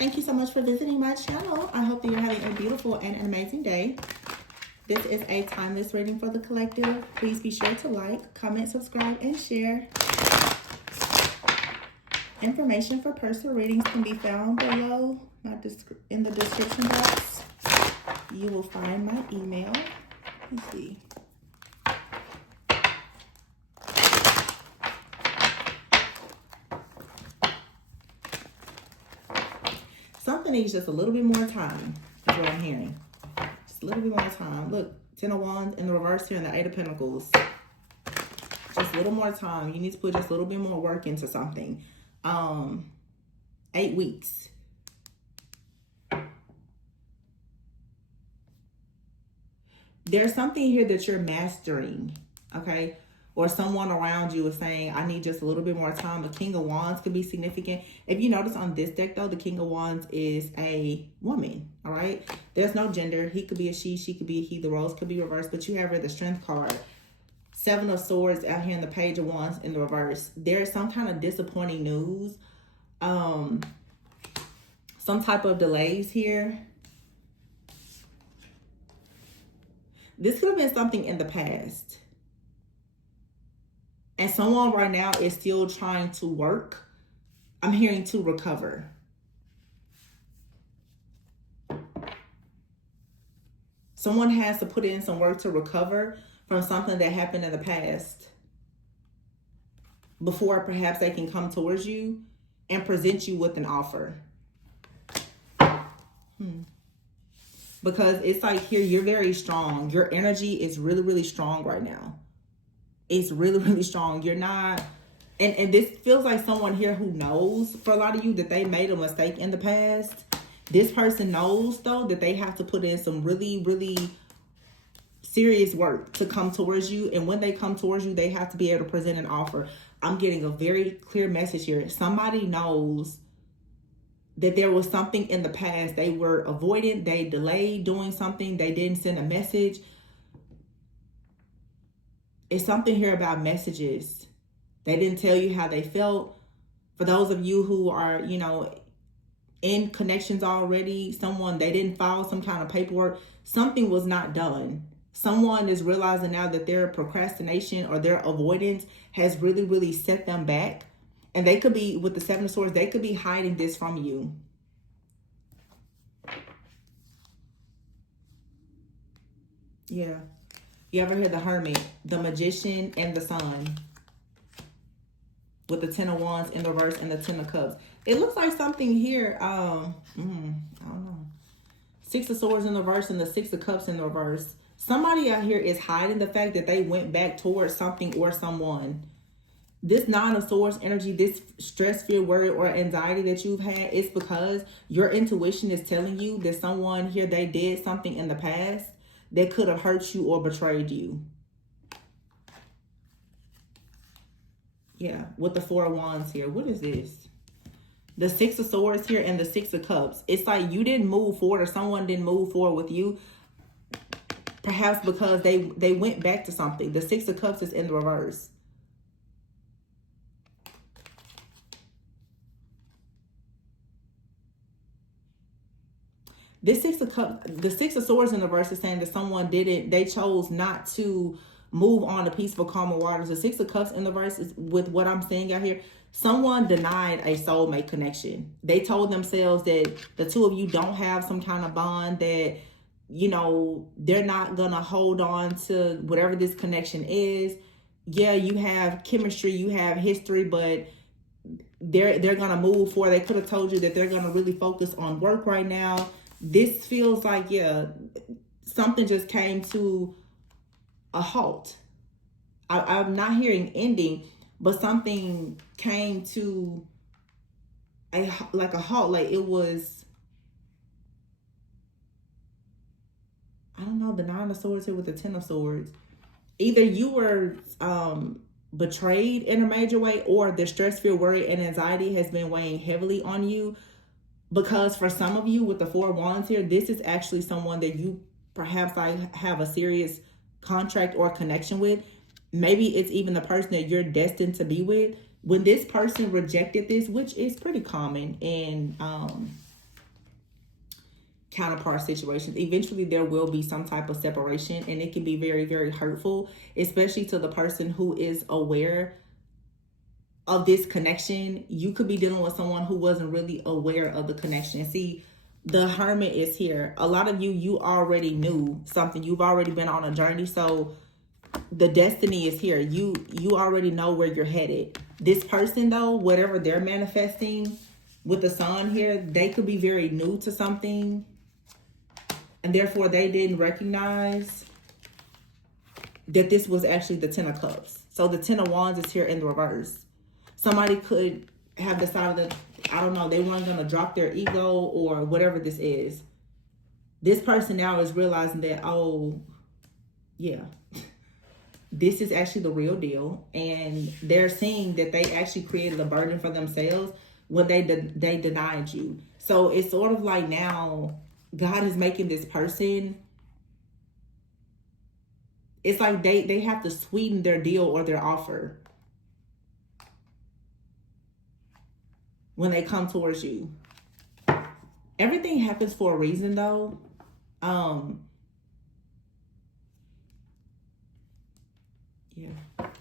Thank you so much for visiting my channel. I hope that you're having a beautiful and an amazing day. This is a timeless reading for the collective. Please be sure to like, comment, subscribe, and share. Information for personal readings can be found below in the description box. You will find my email. Let me see. Something needs just a little bit more time, is what I'm hearing. Just a little bit more time. Look, 10 of Wands in the reverse here and the 8 of Pentacles. Just a little more time. You need to put just a little bit more work into something. 8 weeks. There's something here that you're mastering, okay? Or someone around you is saying, I need just a little bit more time. The King of Wands could be significant. If you notice on this deck, though, the King of Wands is a woman, all right? There's no gender. He could be a she could be a he. The roles could be reversed, but you have here the Strength card. 7 of Swords out here in the Page of Wands in the reverse. There is some kind of disappointing news. Some type of delays here. This could have been something in the past. And someone right now is still trying to work. I'm hearing to recover. Someone has to put in some work to recover from something that happened in the past before perhaps they can come towards you and present you with an offer. Because it's like here, you're very strong. Your energy is really, really strong right now. It's really, really strong. You're not, and this feels like someone here who knows for a lot of you that they made a mistake in the past. This person knows, though, that they have to put in some really, really serious work to come towards you. And when they come towards you, they have to be able to present an offer. I'm getting a very clear message here. Somebody knows that there was something in the past. They were avoidant. They delayed doing something. They didn't send a message. It's something here about messages. They didn't tell you how they felt. For those of you who are, you know, in connections already, they didn't file some kind of paperwork. Something was not done. Someone is realizing now that their procrastination or their avoidance has really, really set them back. And they could be, with the 7 of Swords, they could be hiding this from you. Yeah. You ever hear the Hermit, the Magician, and the Sun? With the 10 of Wands in reverse and the 10 of Cups. It looks like something here, I don't know. 6 of Swords in the reverse and the 6 of Cups in the reverse. Somebody out here is hiding the fact that they went back towards something or someone. This 9 of Swords energy, this stress, fear, worry, or anxiety that you've had, it's because your intuition is telling you that someone here, they did something in the past that could have hurt you or betrayed you. Yeah, with the 4 of Wands here. What is this? The 6 of Swords here and the 6 of Cups. It's like you didn't move forward or someone didn't move forward with you. Perhaps because they went back to something. The 6 of Cups is in the reverse. This 6 of Cups, the 6 of Swords in the reverse is saying that someone they chose not to move on to peaceful, calmer waters. The 6 of Cups in the reverse is with what I'm seeing out here. Someone denied a soulmate connection. They told themselves that the two of you don't have some kind of bond, that, you know, they're not going to hold on to whatever this connection is. Yeah, you have chemistry, you have history, but they're going to move forward. They could have told you that they're going to really focus on work right now. This feels like, yeah, something just came to a halt. I'm not hearing ending, but something came to a halt. Like it was, I don't know, the 9 of Swords here with the 10 of Swords. Either you were betrayed in a major way, or the stress, fear, worry, and anxiety has been weighing heavily on you. Because for some of you with the 4 of Wands here, this is actually someone that you perhaps have a serious contract or connection with. Maybe it's even the person that you're destined to be with. When this person rejected this, which is pretty common in counterpart situations. Eventually there will be some type of separation, and it can be very, very hurtful, especially to the person who is aware of this connection. You could be dealing with someone who wasn't really aware of the connection. See, the Hermit is here. A lot of you already knew something. You've already been on a journey. So the destiny is here. You already know where you're headed. This person though, whatever they're manifesting with the Sun here, they could be very new to something, and therefore they didn't recognize that this was actually the Ten of Cups. So the Ten of Wands is here in the reverse. Somebody could have decided that, I don't know, they weren't going to drop their ego or whatever this is. This person now is realizing that, oh, yeah, this is actually the real deal. And they're seeing that they actually created a burden for themselves when they denied you. So it's sort of like now God is making this person, it's like they have to sweeten their deal or their offer when they come towards you. Everything happens for a reason though. Yeah, I don't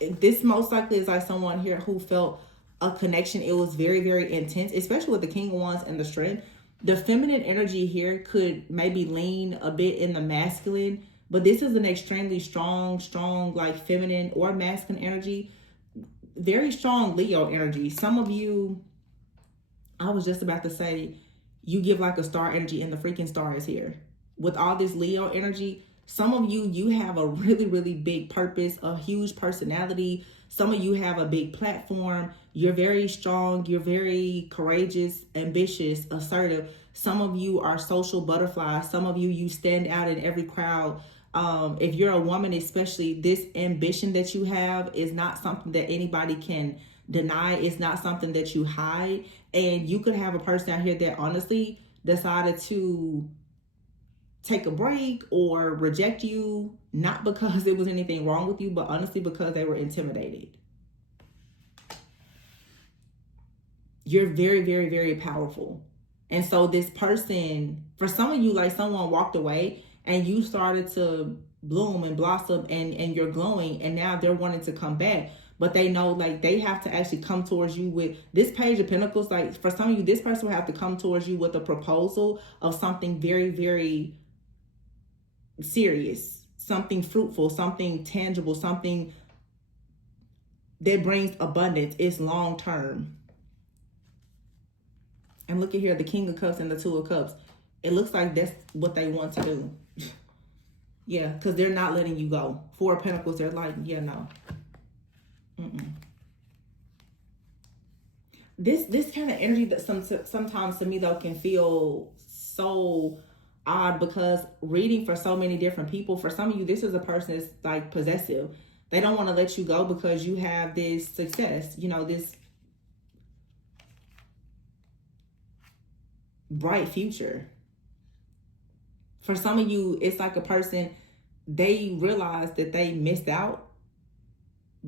know. This most likely is like someone here who felt a connection. It was very, very intense, especially with the King of Wands and the Strength. The feminine energy here could maybe lean a bit in the masculine, but this is an extremely strong, like feminine or masculine energy. Very strong Leo energy. Some of you, I was just about to say, you give like a star energy, and the freaking star is here. With all this Leo energy, some of you, you have a really, really big purpose, a huge personality. Some of you have a big platform. You're very strong. You're very courageous, ambitious, assertive. Some of you are social butterflies. Some of you, you stand out in every crowd. If you're a woman, especially, this ambition that you have is not something that anybody can deny. It's not something that you hide. And you could have a person out here that honestly decided to take a break or reject you, not because there was anything wrong with you, but honestly because they were intimidated. You're very, very, very powerful. And so this person, for some of you, like someone walked away and you started to bloom and blossom and you're glowing, and now they're wanting to come back. But they know like they have to actually come towards you with this Page of Pentacles. Like for some of you, this person will have to come towards you with a proposal of something very, very serious, something fruitful, something tangible, something that brings abundance. It's long term. And look at here, the King of Cups and the Two of Cups. It looks like that's what they want to do. Yeah, because they're not letting you go. Four of Pentacles, they're like, yeah, no. This kind of energy that sometimes to me though can feel so odd, because reading for so many different people, for some of you, this is a person that's like possessive. They don't want to let you go because you have this success, you know, this bright future. For some of you, it's like a person, they realize that they missed out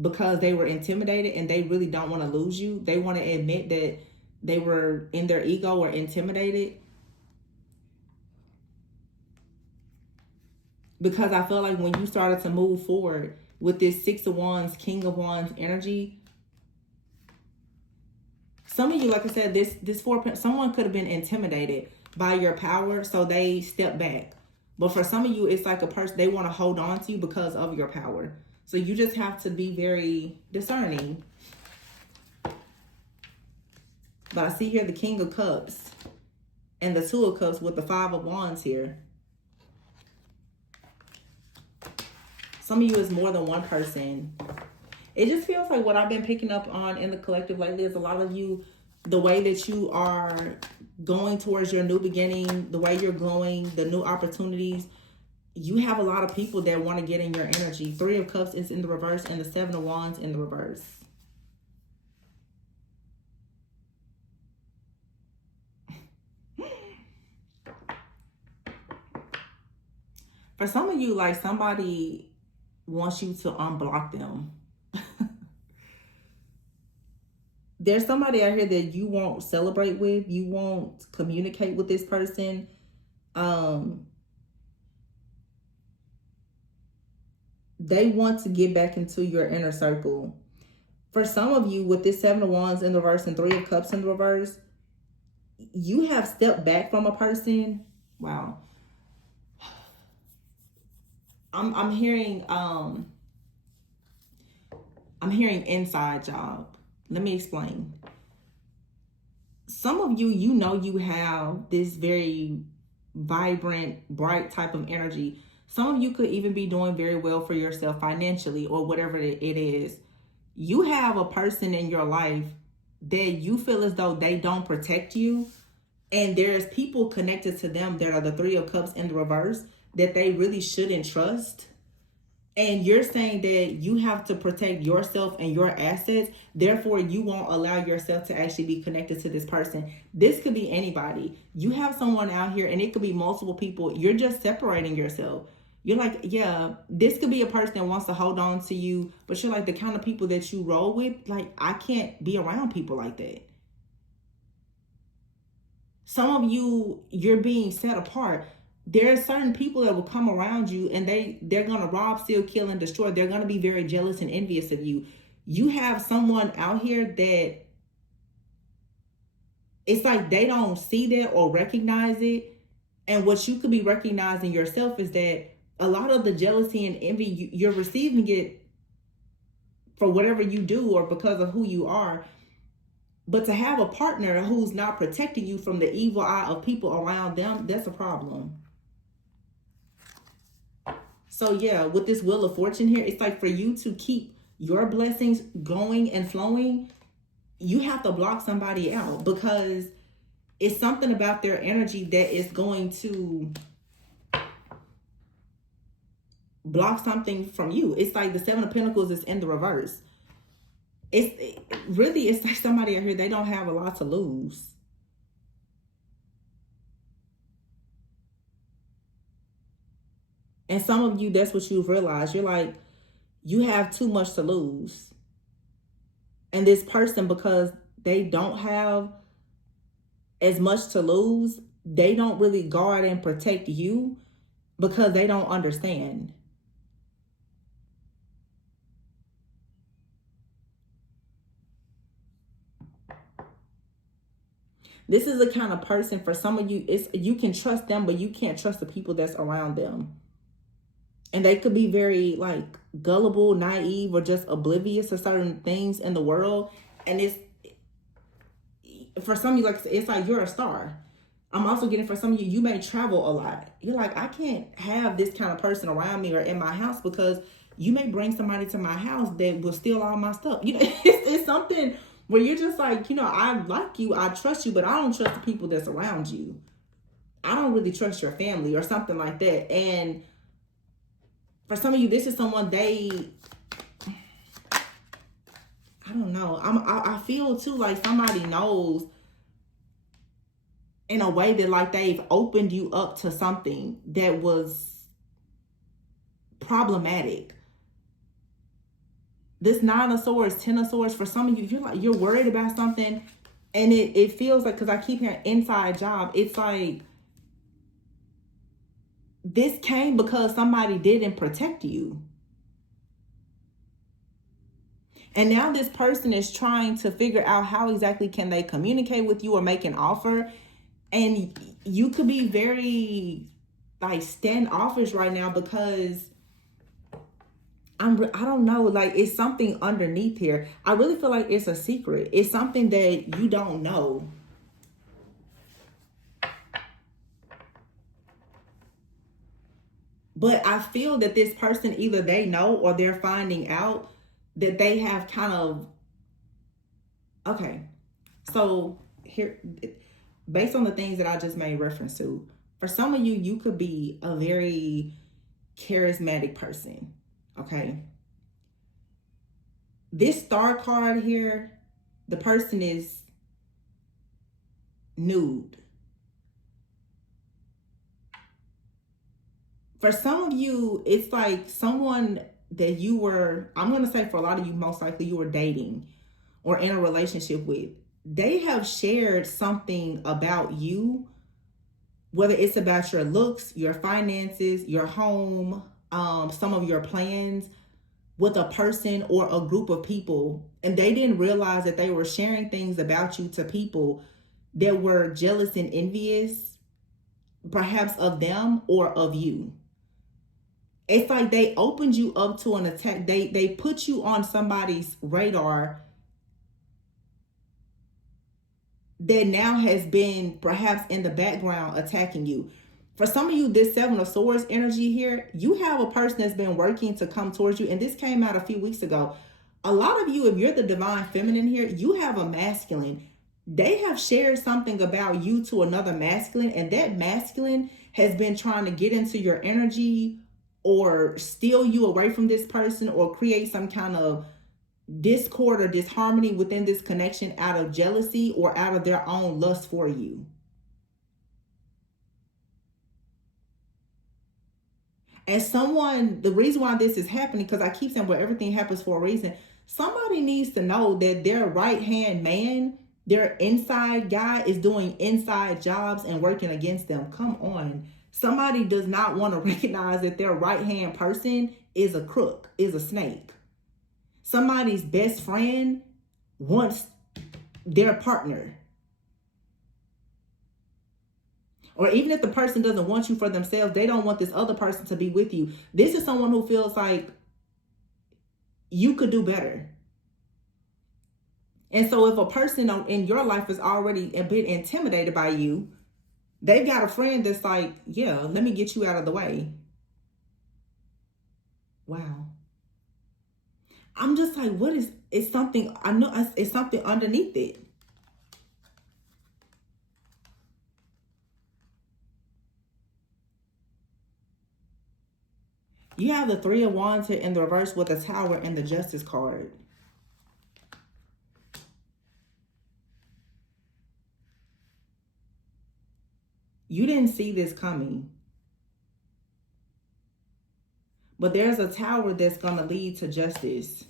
because they were intimidated, and they really don't want to lose you. They want to admit that they were in their ego or intimidated. Because I feel like when you started to move forward with this Six of Wands, King of Wands energy, some of you, like I said, someone could have been intimidated by your power, so they step back. But for some of you, it's like a person, they want to hold on to you because of your power. So you just have to be very discerning. But I see here the King of Cups and the Two of Cups with the Five of Wands here. Some of you is more than one person. It just feels like what I've been picking up on in the collective lately is a lot of you, the way that you are going towards your new beginning, the way you're glowing, the new opportunities, you have a lot of people that want to get in your energy. Three of Cups is in the reverse, and the Seven of Wands in the reverse. For some of you, like somebody wants you to unblock them. there's somebody out here that you won't celebrate with, you won't communicate with this person. They want to get back into your inner circle. For some of you, with this Seven of Wands in the reverse and Three of Cups in the reverse, you have stepped back from a person. Wow. I'm hearing inside job. Let me explain. Some of you, you know, you have this very vibrant, bright type of energy. Some of you could even be doing very well for yourself financially or whatever it is. You have a person in your life that you feel as though they don't protect you. And there's people connected to them that are the Three of Cups in the reverse that they really shouldn't trust. And you're saying that you have to protect yourself and your assets. Therefore, you won't allow yourself to actually be connected to this person. This could be anybody. You have someone out here, and it could be multiple people. You're just separating yourself. You're like, yeah, this could be a person that wants to hold on to you, but you're like the kind of people that you roll with. Like, I can't be around people like that. Some of you, you're being set apart. There are certain people that will come around you and they're going to rob, steal, kill, and destroy. They're going to be very jealous and envious of you. You have someone out here that it's like they don't see that or recognize it. And what you could be recognizing yourself is that a lot of the jealousy and envy, you're receiving it for whatever you do or because of who you are. But to have a partner who's not protecting you from the evil eye of people around them, that's a problem. So yeah, with this Wheel of Fortune here, it's like for you to keep your blessings going and flowing, you have to block somebody out because it's something about their energy that is going to block something from you. It's like the Seven of Pentacles is in the reverse. It's like somebody out here, they don't have a lot to lose. And some of you, that's what you've realized. You're like, you have too much to lose. And this person, because they don't have as much to lose, they don't really guard and protect you because they don't understand. This is the kind of person, for some of you, you can trust them, but you can't trust the people that's around them. And they could be very like gullible, naive, or just oblivious to certain things in the world. And it's, for some of you, like, it's like you're a star. I'm also getting, for some of you, you may travel a lot. You're like, I can't have this kind of person around me or in my house because you may bring somebody to my house that will steal all my stuff. You know, it's something where you're just like, you know, I like you, I trust you, but I don't trust the people that's around you. I don't really trust your family or something like that. And for some of you, this is someone I don't know. I feel too like somebody knows in a way that like they've opened you up to something that was problematic. This Nine of Swords, Ten of Swords, for some of you, you're worried about something, and it feels like, because I keep hearing inside job, it's like this came because somebody didn't protect you. And now this person is trying to figure out how exactly can they communicate with you or make an offer. And you could be very like standoffish right now because I don't know, like it's something underneath here. I really feel like it's a secret. It's something that you don't know. But I feel that this person, either they know or they're finding out that they have kind of, okay, so here, based on the things that I just made reference to, for some of you, you could be a very charismatic person, okay? This star card here, the person is nude. For some of you, it's like someone that you were, I'm going to say for a lot of you, most likely you were dating, or in a relationship with, they have shared something about you, whether it's about your looks, your finances, your home, some of your plans, with a person or a group of people, and they didn't realize that they were sharing things about you to people that were jealous and envious, perhaps of them or of you. It's like they opened you up to an attack. They put you on somebody's radar that now has been perhaps in the background attacking you. For some of you, this Seven of Swords energy here, you have a person that's been working to come towards you. And this came out a few weeks ago. A lot of you, if you're the divine feminine here, you have a masculine. They have shared something about you to another masculine. And that masculine has been trying to get into your energy or steal you away from this person or create some kind of discord or disharmony within this connection out of jealousy or out of their own lust for you. And someone, the reason why this is happening, because I keep saying, well, everything happens for a reason. Somebody needs to know that their right hand man, their inside guy, is doing inside jobs and working against them. Come on. Somebody does not want to recognize that their right hand person is a crook, is a snake. Somebody's best friend wants their partner. Or even if the person doesn't want you for themselves, they don't want this other person to be with you. This is someone who feels like you could do better. And so if a person in your life is already a bit intimidated by you, they've got a friend that's like, yeah, let me get you out of the way. Wow. I'm just like, what is, it's something, I know it's something underneath it. You have the Three of Wands here in the reverse with the Tower and the Justice card. You didn't see this coming. But there's a Tower that's going to lead to justice.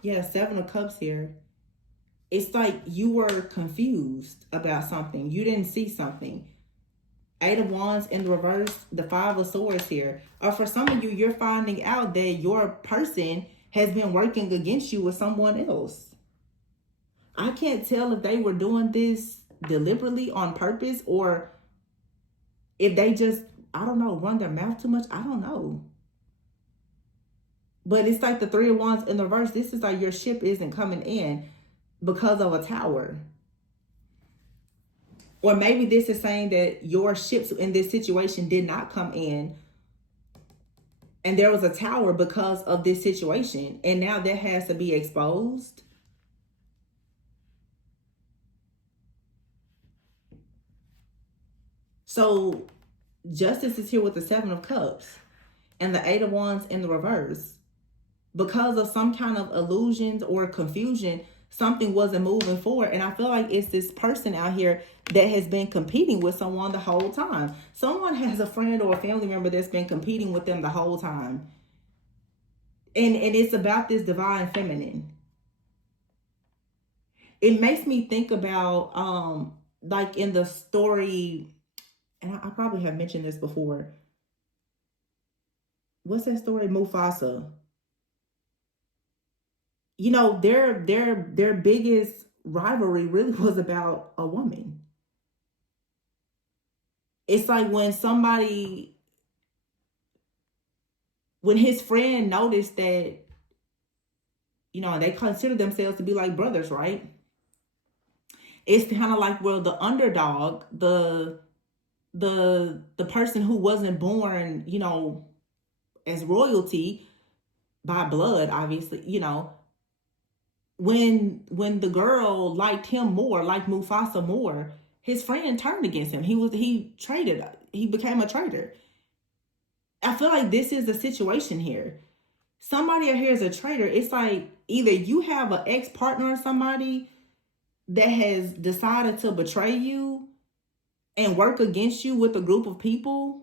Yeah, Seven of Cups here. It's like you were confused about something. You didn't see something. Eight of Wands in the reverse, the Five of Swords here. Or for some of you, you're finding out that your person has been working against you with someone else. I can't tell if they were doing this deliberately on purpose or if they just, I don't know, run their mouth too much. I don't know. But it's like the Three of Wands in the reverse. This is like your ship isn't coming in because of a Tower. Or maybe this is saying that your ships in this situation did not come in and there was a Tower because of this situation. And now that has to be exposed. So justice is here with the Seven of Cups and the Eight of Wands in the reverse. Because of some kind of illusions or confusion, something wasn't moving forward. And I feel like it's this person out here that has been competing with someone the whole time. Someone has a friend or a family member that's been competing with them the whole time. And it's about this divine feminine. It makes me think about, like in the story, and I probably have mentioned this before. What's that story? Mufasa. You know, their biggest rivalry really was about a woman. It's like when his friend noticed that, you know, they consider themselves to be like brothers, right? It's kind of like, well, the underdog, the person who wasn't born, you know, as royalty by blood, obviously, you know, when the girl liked him more, like Mufasa more, his friend turned against him. He became a traitor. I feel like this is the situation here. Somebody out here is a traitor. It's like either you have an ex-partner or somebody that has decided to betray you and work against you with a group of people,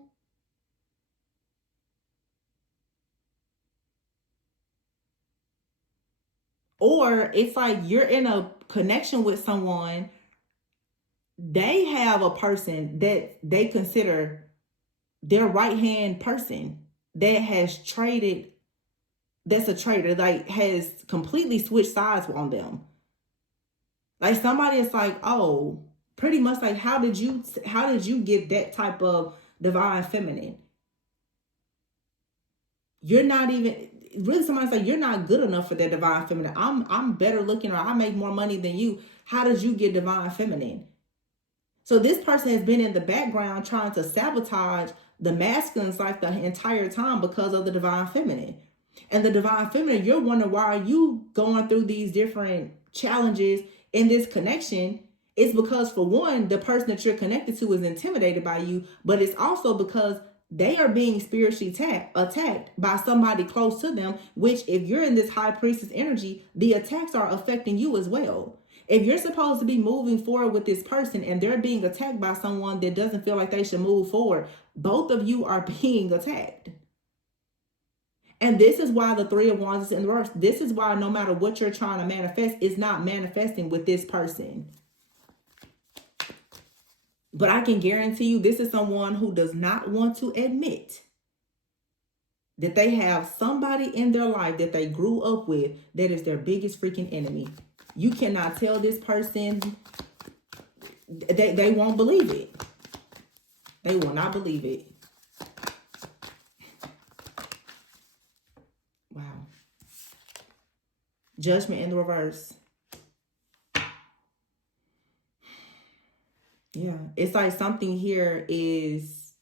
Or it's like you're in a connection with someone, they have a person that they consider their right hand person that has traded, that's a traitor, like has completely switched sides on them. Like somebody is like, oh, pretty much like, how did you get that type of divine feminine? You're not even really, somebody's like, you're not good enough for that divine feminine. I'm better looking, or I make more money than you. How did you get divine feminine? So this person has been in the background trying to sabotage the masculine's life the entire time because of the divine feminine. And the divine feminine, you're wondering, why are you going through these different challenges in this connection? It's because, for one, the person that you're connected to is intimidated by you, but it's also because they are being spiritually attacked by somebody close to them, which, if you're in this high priestess energy, the attacks are affecting you as well. If you're supposed to be moving forward with this person and they're being attacked by someone that doesn't feel like they should move forward, both of you are being attacked. And this is why the Three of Wands is in reverse. This is why no matter what you're trying to manifest, it's not manifesting with this person. But I can guarantee you, this is someone who does not want to admit that they have somebody in their life that they grew up with that is their biggest freaking enemy. You cannot tell this person, they won't believe it. They will not believe it. Wow. Judgment in the reverse. Yeah, it's like something here is,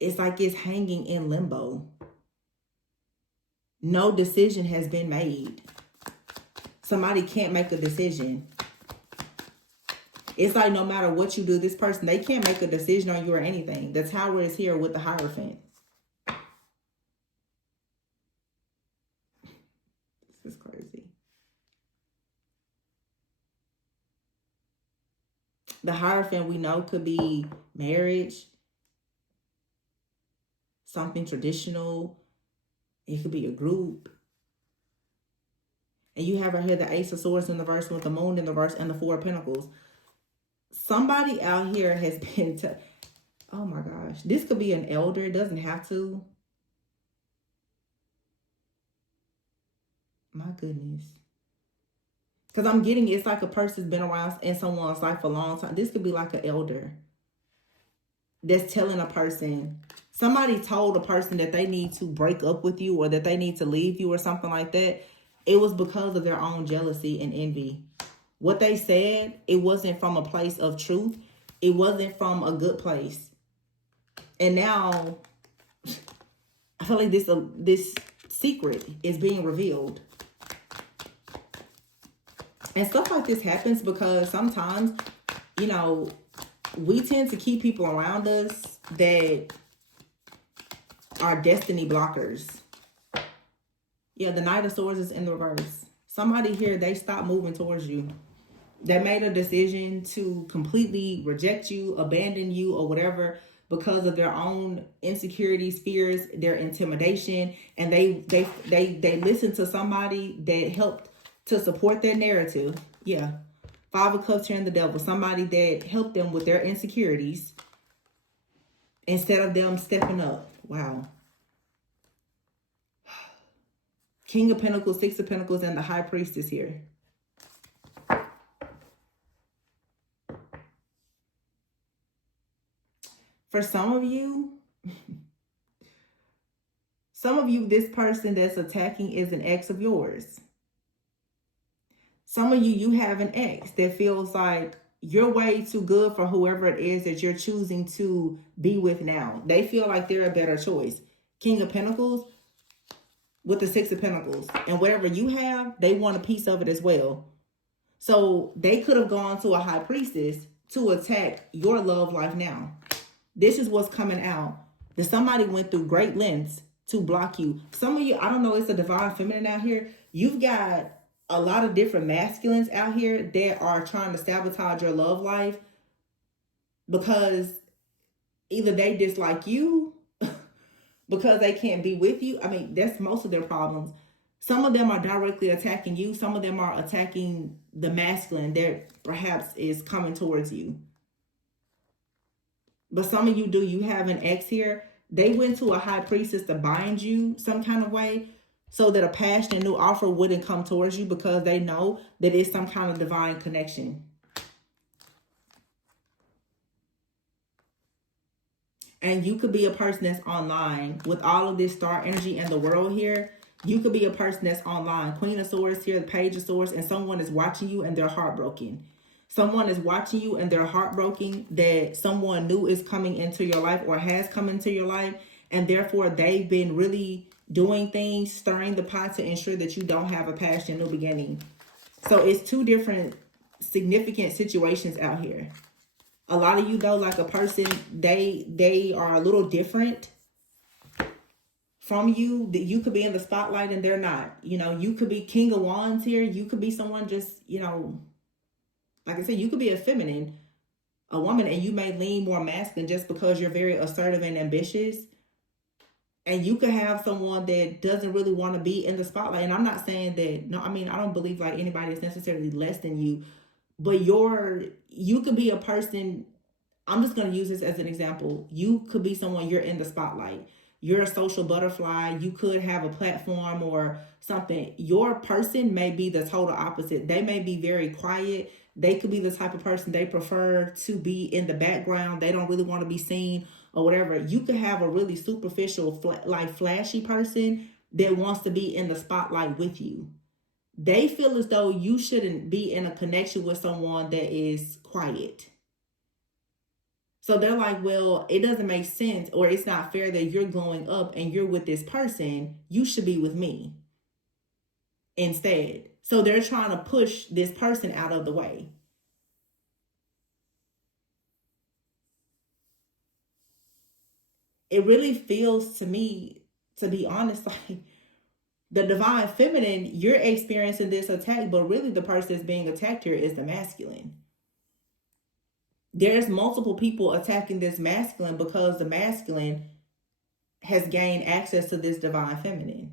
it's like it's hanging in limbo. No decision has been made. Somebody can't make a decision. It's like no matter what you do, this person, they can't make a decision on you or anything. The Tower is here with the Hierophant. This is crazy. The Hierophant, we know, could be marriage, something traditional. It could be a group. And you have right here the Ace of Swords in the reverse with the Moon in the reverse and the Four of Pentacles. Somebody out here has been, oh my gosh. This could be an elder. It doesn't have to. My goodness. Because I'm getting, it's like a person's been around in someone's life for a long time. This could be like an elder that's telling a person, somebody told a person that they need to break up with you or that they need to leave you or something like that. It was because of their own jealousy and envy. What they said, it wasn't from a place of truth. It wasn't from a good place. And now, I feel like this secret is being revealed. And stuff like this happens because sometimes, you know, we tend to keep people around us that are destiny blockers. Yeah, the Knight of Swords is in the reverse. Somebody here, they stopped moving towards you. They made a decision to completely reject you, abandon you, or whatever because of their own insecurities, fears, their intimidation, and they listened to somebody that helped to support their narrative. Yeah. Five of Cups here and the Devil. Somebody that helped them with their insecurities instead of them stepping up. Wow. King of Pentacles, Six of Pentacles, and the High Priestess here. For some of you, this person that's attacking is an ex of yours. Some of you have an ex that feels like you're way too good for whoever it is that you're choosing to be with now. They feel like they're a better choice. King of Pentacles with the Six of Pentacles. And whatever you have, they want a piece of it as well. So they could have gone to a High Priestess to attack your love life now. This is what's coming out. That somebody went through great lengths to block you. Some of you, I don't know, it's a divine feminine out here. You've got a lot of different masculines out here that are trying to sabotage your love life because either they dislike you because they can't be with you. I mean, that's most of their problems. Some of them are directly attacking you. Some of them are attacking the masculine that perhaps is coming towards you. But some of you do. You have an ex here. They went to a high priestess to bind you some kind of way so that a passionate new offer wouldn't come towards you, because they know that it's some kind of divine connection. And you could be a person that's online with all of this star energy and the world here. You could be a person that's online. Queen of Swords here, the Page of Swords, and someone is watching you and they're heartbroken. Someone is watching you and they're heartbroken that someone new is coming into your life or has come into your life. And therefore, they've been really doing things, stirring the pot to ensure that you don't have a past and new beginning. So it's two different significant situations out here. A lot of you, though, like a person, they are a little different from you. That you could be in the spotlight and they're not. You know, you could be King of Wands here. You could be someone just, you know, like I said, you could be a feminine, a woman, and you may lean more masculine just because you're very assertive and ambitious. And you could have someone that doesn't really want to be in the spotlight. And I'm not saying that, no, I mean, I don't believe like anybody is necessarily less than you. But you could be a person, I'm just going to use this as an example. You could be someone, you're in the spotlight. You're a social butterfly. You could have a platform or something. Your person may be the total opposite. They may be very quiet. They could be the type of person they prefer to be in the background. They don't really want to be seen or whatever. You could have a really superficial, like flashy person that wants to be in the spotlight with you. They feel as though you shouldn't be in a connection with someone that is quiet. So they're like, well, it doesn't make sense, or it's not fair that you're glowing up and you're with this person. You should be with me instead. So they're trying to push this person out of the way. It really feels to me, to be honest, like the divine feminine, you're experiencing this attack, but really the person that's being attacked here is the masculine. There's multiple people attacking this masculine because the masculine has gained access to this divine feminine.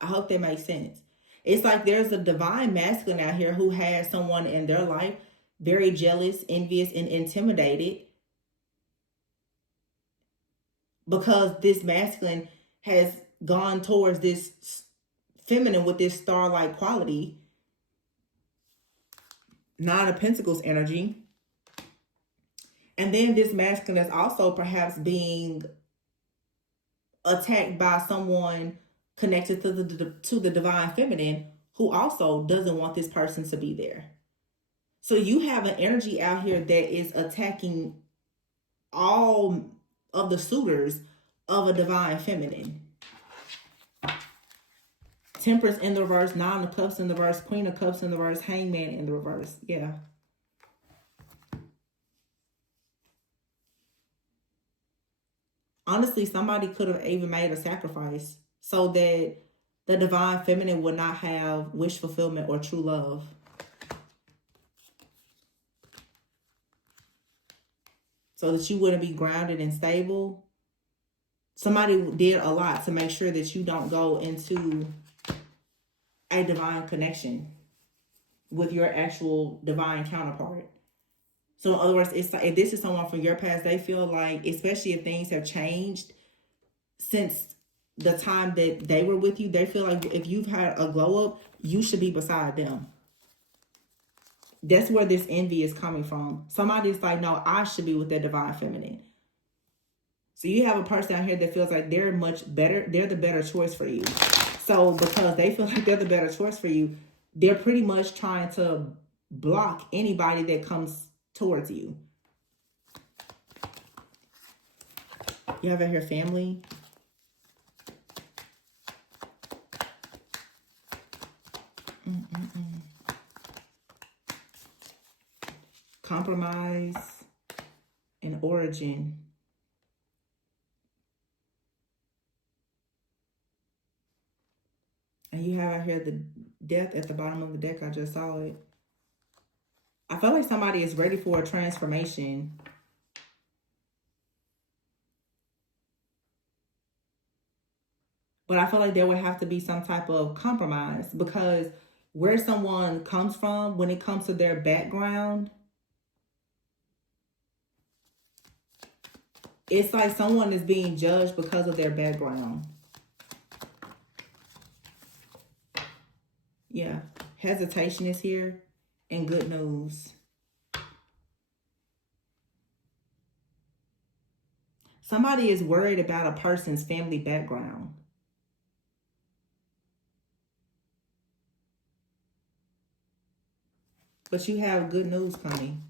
I hope that makes sense. It's like there's a divine masculine out here who has someone in their life very jealous, envious, and intimidated because this masculine has gone towards this feminine with this star-like quality. Nine of Pentacles energy. And then this masculine is also perhaps being attacked by someone connected to the divine feminine who also doesn't want this person to be there. So you have an energy out here that is attacking all of the suitors of a divine feminine. Temperance in the reverse, Nine of Cups in the reverse, Queen of Cups in the reverse, Hangman in the reverse. Yeah. Honestly, somebody could have even made a sacrifice so that the divine feminine would not have wish fulfillment or true love. So that you wouldn't be grounded and stable. Somebody did a lot to make sure that you don't go into a divine connection with your actual divine counterpart. So in other words, it's like if this is someone from your past, they feel like, especially if things have changed since the time that they were with you, they feel like if you've had a glow up, you should be beside them. That's where this envy is coming from. Somebody's like, no, I should be with that divine feminine. So you have a person out here that feels like they're much better. They're the better choice for you. So because they feel like they're the better choice for you, they're pretty much trying to block anybody that comes towards you. You have out here family. Compromise and origin. And you have out here the death at the bottom of the deck. I just saw it. I feel like somebody is ready for a transformation. But I feel like there would have to be some type of compromise, because where someone comes from when it comes to their background, it's like someone is being judged because of their background. Yeah. Hesitation is here and good news. Somebody is worried about a person's family background. But you have good news coming.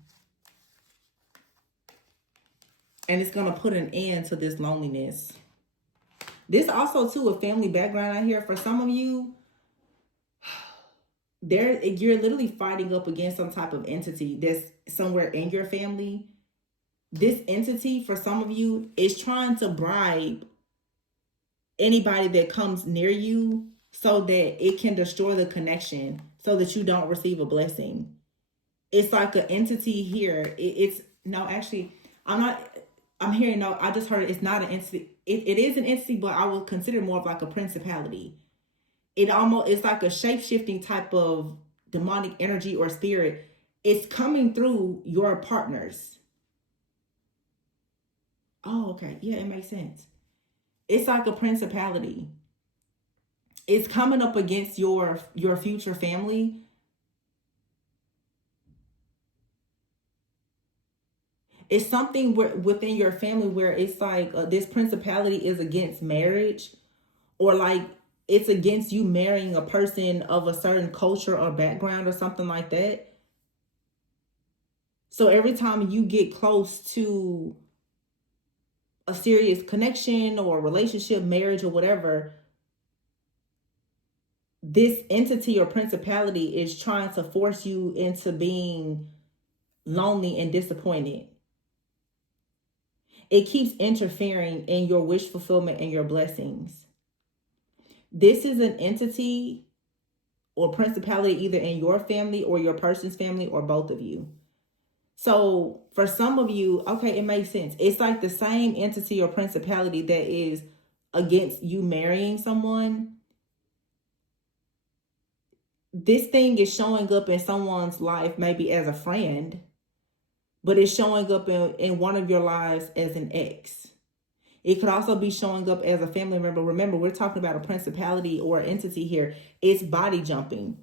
And it's going to put an end to this loneliness. This also, too, a family background out here. For some of you, you're literally fighting up against some type of entity that's somewhere in your family. This entity, for some of you, is trying to bribe anybody that comes near you so that it can destroy the connection, so that you don't receive a blessing. It's like an entity here. I'm hearing, no, I just heard it's not an entity. It is an entity, but I would consider more of like a principality. It's like a shape-shifting type of demonic energy or spirit. It's coming through your partners. Oh, okay. Yeah, it makes sense. It's like a principality. It's coming up against your future family. It's something within your family where it's like this principality is against marriage, or like it's against you marrying a person of a certain culture or background or something like that. So every time you get close to a serious connection or relationship, marriage or whatever, this entity or principality is trying to force you into being lonely and disappointed. It keeps interfering in your wish fulfillment and your blessings. This is an entity or principality either in your family or your person's family or both of you. So for some of you, okay, it makes sense. It's like the same entity or principality that is against you marrying someone. This thing is showing up in someone's life maybe as a friend, but it's showing up in one of your lives as an ex. It could also be showing up as a family member. Remember, we're talking about a principality or entity here. It's body jumping.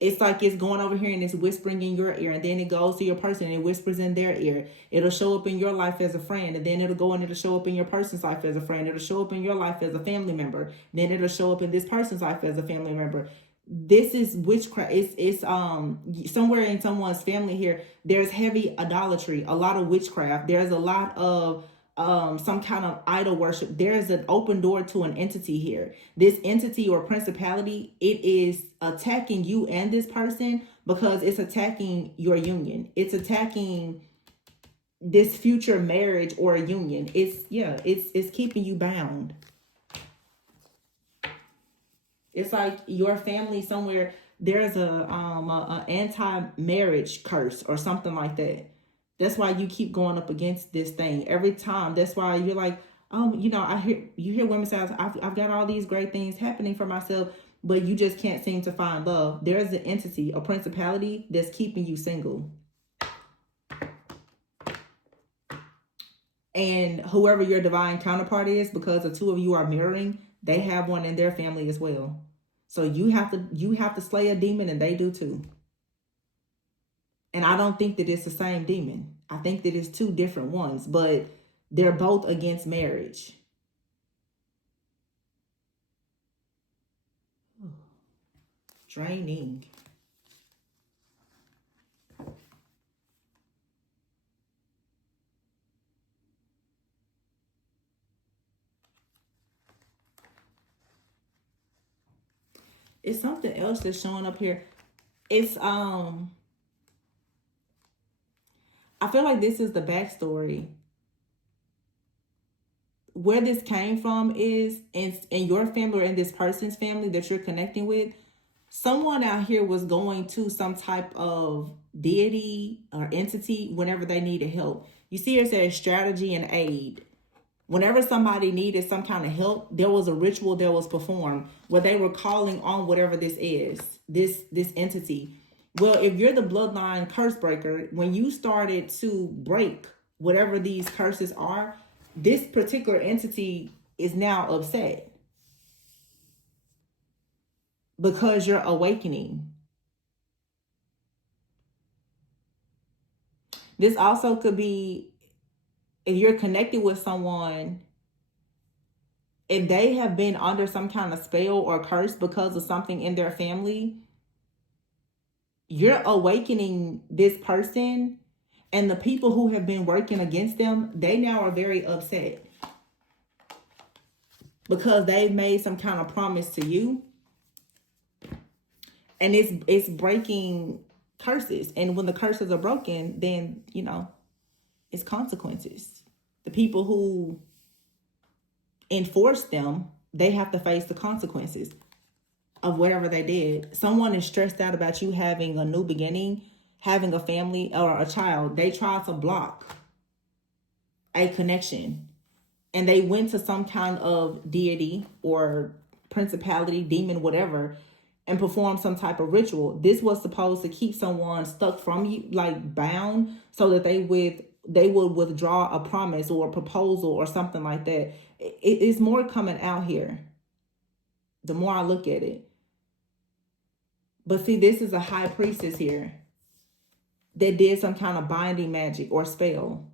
It's like it's going over here and it's whispering in your ear, and then it goes to your person and it whispers in their ear. It'll show up in your life as a friend, and then it'll go and it'll show up in your person's life as a friend. It'll show up in your life as a family member. Then it'll show up in this person's life as a family member. This is witchcraft. It's somewhere in someone's family here, there's heavy idolatry, a lot of witchcraft. There's a lot of some kind of idol worship. There's an open door to an entity here. This entity or principality, it is attacking you and this person because it's attacking your union. It's attacking this future marriage or union. It's keeping you bound. It's like your family somewhere, there's a anti-marriage curse or something like that. That's why you keep going up against this thing every time. That's why you're like, you hear women say, I've got all these great things happening for myself, but you just can't seem to find love. There's an entity, a principality that's keeping you single. And whoever your divine counterpart is, because the two of you are mirroring, they have one in their family as well. So you have to slay a demon, and they do too. And I don't think that it's the same demon. I think that it's two different ones, but they're both against marriage. Draining. It's something else that's showing up here. It's I feel like this is the backstory. Where this came from is in your family or in this person's family that you're connecting with, someone out here was going to some type of deity or entity whenever they needed help. You see, it says strategy and aid. Whenever somebody needed some kind of help, there was a ritual that was performed where they were calling on whatever this is, this entity. Well, if you're the bloodline curse breaker, when you started to break whatever these curses are, this particular entity is now upset because you're awakening. This also could be if you're connected with someone, if they have been under some kind of spell or curse because of something in their family, you're awakening this person, and the people who have been working against them, they now are very upset because they've made some kind of promise to you, and it's breaking curses. And when the curses are broken, then it's consequences. The people who enforce them, they have to face the consequences of whatever they did. Someone is stressed out about you having a new beginning, having a family or a child. They try to block a connection, and they went to some kind of deity or principality, demon, whatever, and performed some type of ritual. This was supposed to keep someone stuck from you, like bound, so that they would withdraw a promise or a proposal or something like that. It's more coming out here the more I look at it. But see, this is a high priestess here that did some kind of binding magic or spell.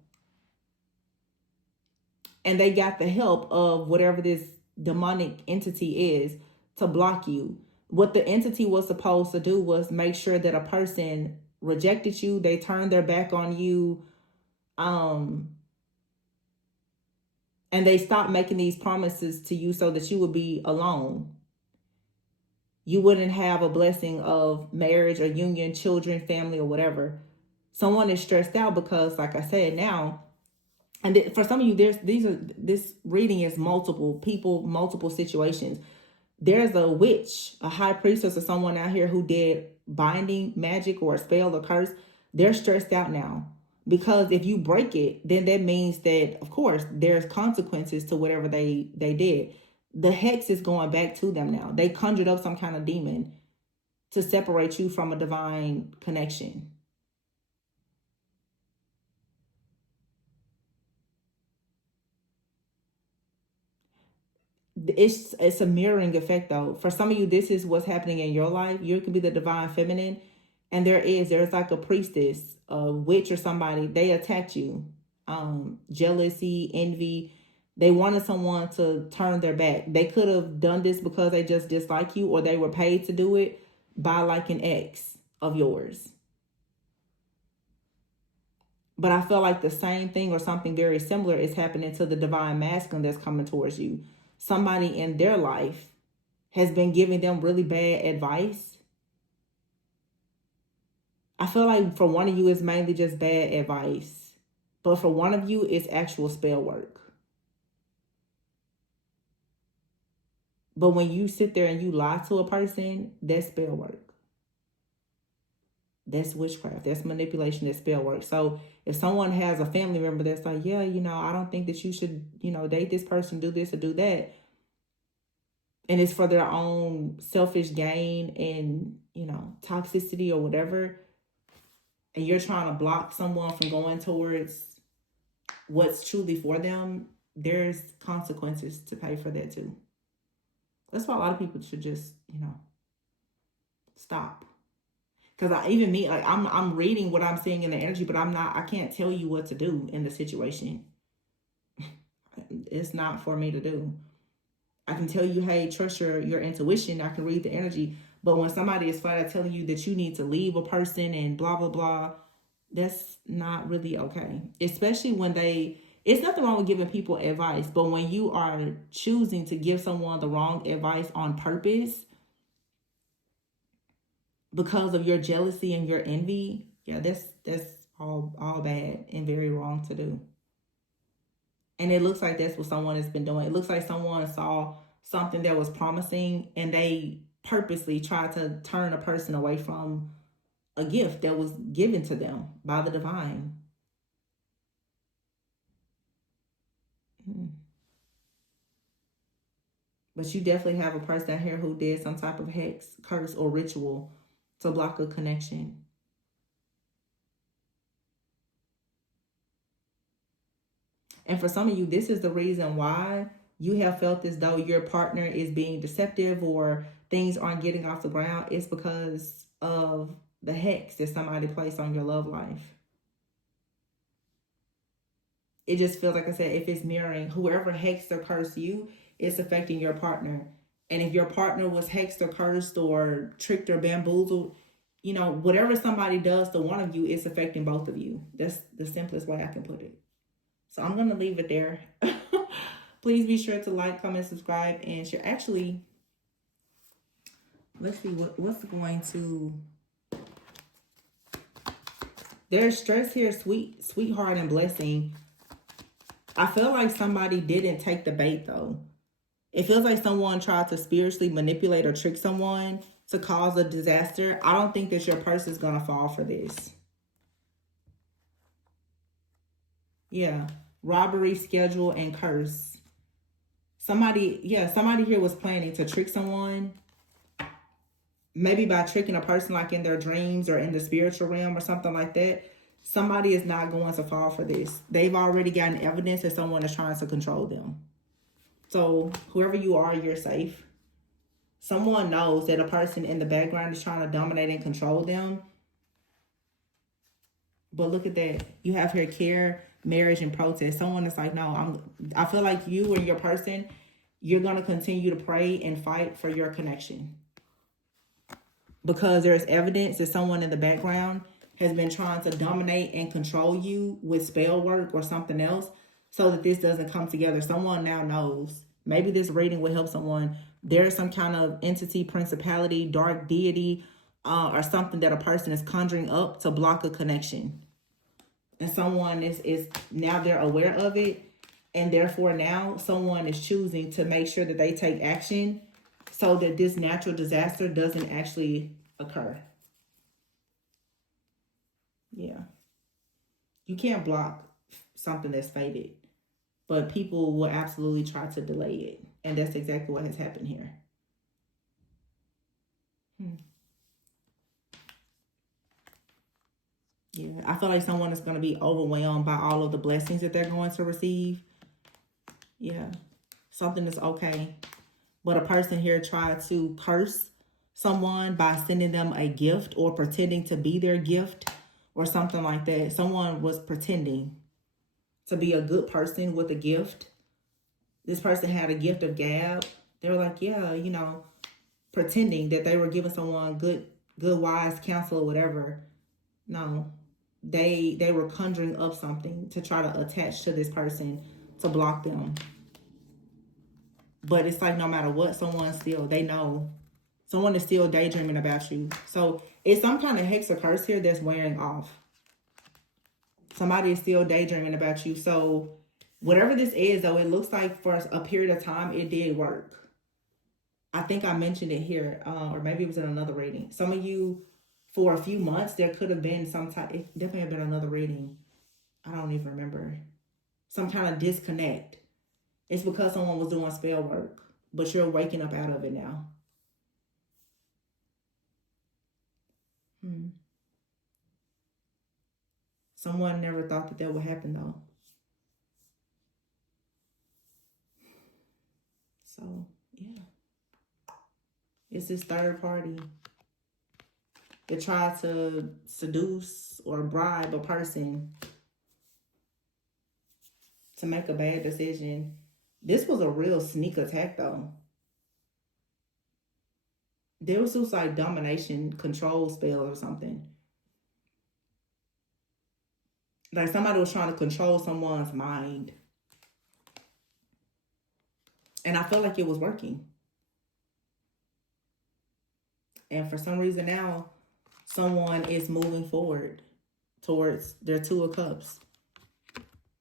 And they got the help of whatever this demonic entity is to block you. What the entity was supposed to do was make sure that a person rejected you, they turned their back on you, and they stopped making these promises to you so that you would be alone. You wouldn't have a blessing of marriage or union, children, family, or whatever. Someone is stressed out because, like I said, now, and for some of you, this reading is multiple people, multiple situations. There's a witch, a high priestess, or someone out here who did binding magic or a spell or curse. They're stressed out now because if you break it, then that means that, of course, there's consequences to whatever they did. The hex is going back to them now. They conjured up some kind of demon to separate you from a divine connection. It's a mirroring effect, though. For some of you, this is what's happening in your life. You could be the divine feminine, and there's like a priestess, a witch, or somebody. They attacked you. Jealousy, envy. They wanted someone to turn their back. They could have done this because they just dislike you, or they were paid to do it by like an ex of yours. But I feel like the same thing or something very similar is happening to the divine masculine that's coming towards you. Somebody in their life has been giving them really bad advice. I feel like for one of you, it's mainly just bad advice. But for one of you, it's actual spell work. But when you sit there and you lie to a person, that's spell work. That's witchcraft. That's manipulation. That's spell work. So if someone has a family member that's like, yeah, I don't think that you should, date this person, do this or do that, and it's for their own selfish gain and, toxicity or whatever, and you're trying to block someone from going towards what's truly for them, there's consequences to pay for that too. That's why a lot of people should just, stop. Because I'm reading what I'm seeing in the energy, but I can't tell you what to do in the situation. It's not for me to do. I can tell you, hey, trust your intuition. I can read the energy. But when somebody is flat out telling you that you need to leave a person and blah, blah, blah, that's not really okay. Especially when it's nothing wrong with giving people advice, but when you are choosing to give someone the wrong advice on purpose because of your jealousy and your envy, yeah, that's all bad and very wrong to do. And it looks like that's what someone has been doing. It looks like someone saw something that was promising and they purposely tried to turn a person away from a gift that was given to them by the divine. But you definitely have a person here who did some type of hex, curse, or ritual to block a connection. And for some of you, this is the reason why you have felt as though your partner is being deceptive or things aren't getting off the ground. It's because of the hex that somebody placed on your love life. It just feels like I said, if it's mirroring, whoever hexed or cursed you, it's affecting your partner. And if your partner was hexed or cursed or tricked or bamboozled, you know, whatever somebody does to one of you, it's affecting both of you. That's the simplest way I can put it. So I'm going to leave it there. Please be sure to like, comment, subscribe, and share. Actually, let's see what's going to... There's stress here, sweetheart, and blessing. I feel like somebody didn't take the bait, though. It feels like someone tried to spiritually manipulate or trick someone to cause a disaster. I don't think that your person is going to fall for this. Yeah. Robbery, schedule, and curse. Somebody here was planning to trick someone. Maybe by tricking a person like in their dreams or in the spiritual realm or something like that. Somebody is not going to fall for this. They've already gotten evidence that someone is trying to control them. So whoever you are, you're safe. Someone knows that a person in the background is trying to dominate and control them. But look at that. You have here care, marriage, and protest. Someone is like, no, I feel like you and your person, you're going to continue to pray and fight for your connection. Because there's evidence that someone in the background has been trying to dominate and control you with spell work or something else so that this doesn't come together. Someone now knows. Maybe this reading will help someone. There's some kind of entity, principality, dark deity, or something that a person is conjuring up to block a connection. And someone is now they're aware of it. And therefore now someone is choosing to make sure that they take action so that this natural disaster doesn't actually occur. Yeah. You can't block something that's fated, but people will absolutely try to delay it. And that's exactly what has happened here. Yeah, I feel like someone is going to be overwhelmed by all of the blessings that they're going to receive. Yeah, something is okay. But a person here tried to curse someone by sending them a gift or pretending to be their gift or something like that. Someone was pretending to be a good person with a gift. This person had a gift of gab. They were like, yeah, you know, pretending that they were giving someone good wise counsel or whatever. No, they were conjuring up something to try to attach to this person to block them. But it's like no matter what, they know. Someone is still daydreaming about you. So it's some kind of hex or curse here that's wearing off. Somebody is still daydreaming about you. So whatever this is, though, it looks like for a period of time, it did work. I think I mentioned it here, or maybe it was in another reading. Some of you, for a few months, there could have been some type, it definitely had been another reading. I don't even remember. Some kind of disconnect. It's because someone was doing spell work, but you're waking up out of it now. Someone never thought that would happen, though. So, yeah. It's this third party that tried to seduce or bribe a person to make a bad decision. This was a real sneak attack, though. There was just like domination, control spell or something. Like somebody was trying to control someone's mind. And I felt like it was working. And for some reason now, someone is moving forward towards their Two of Cups.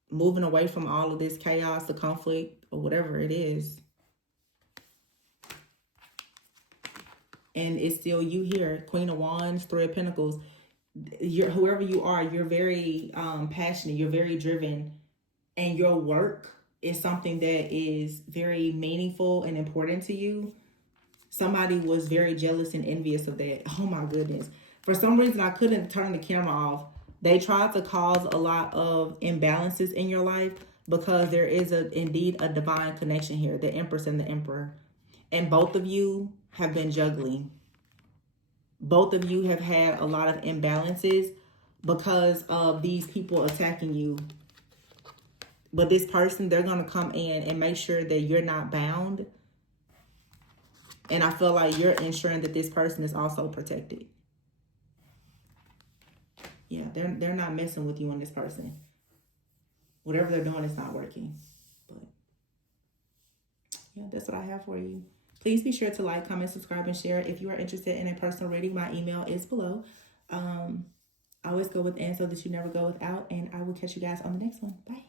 Moving away from all of this chaos, the conflict, or whatever it is. And it's still you here. Queen of Wands, Three of Pentacles. Whoever you are, you're very passionate. You're very driven. And your work is something that is very meaningful and important to you. Somebody was very jealous and envious of that. Oh my goodness. For some reason, I couldn't turn the camera off. They tried to cause a lot of imbalances in your life because there is indeed a divine connection here, the Empress and the Emperor. And both of you have been juggling. Both of you have had a lot of imbalances because of these people attacking you. But this person, they're going to come in and make sure that you're not bound. And I feel like you're ensuring that this person is also protected. Yeah, they're not messing with you on this person. Whatever they're doing is not working. But yeah, that's what I have for you. Please be sure to like, comment, subscribe, and share. If you are interested in a personal reading, my email is below. I always go with and so that you never go without. And I will catch you guys on the next one. Bye.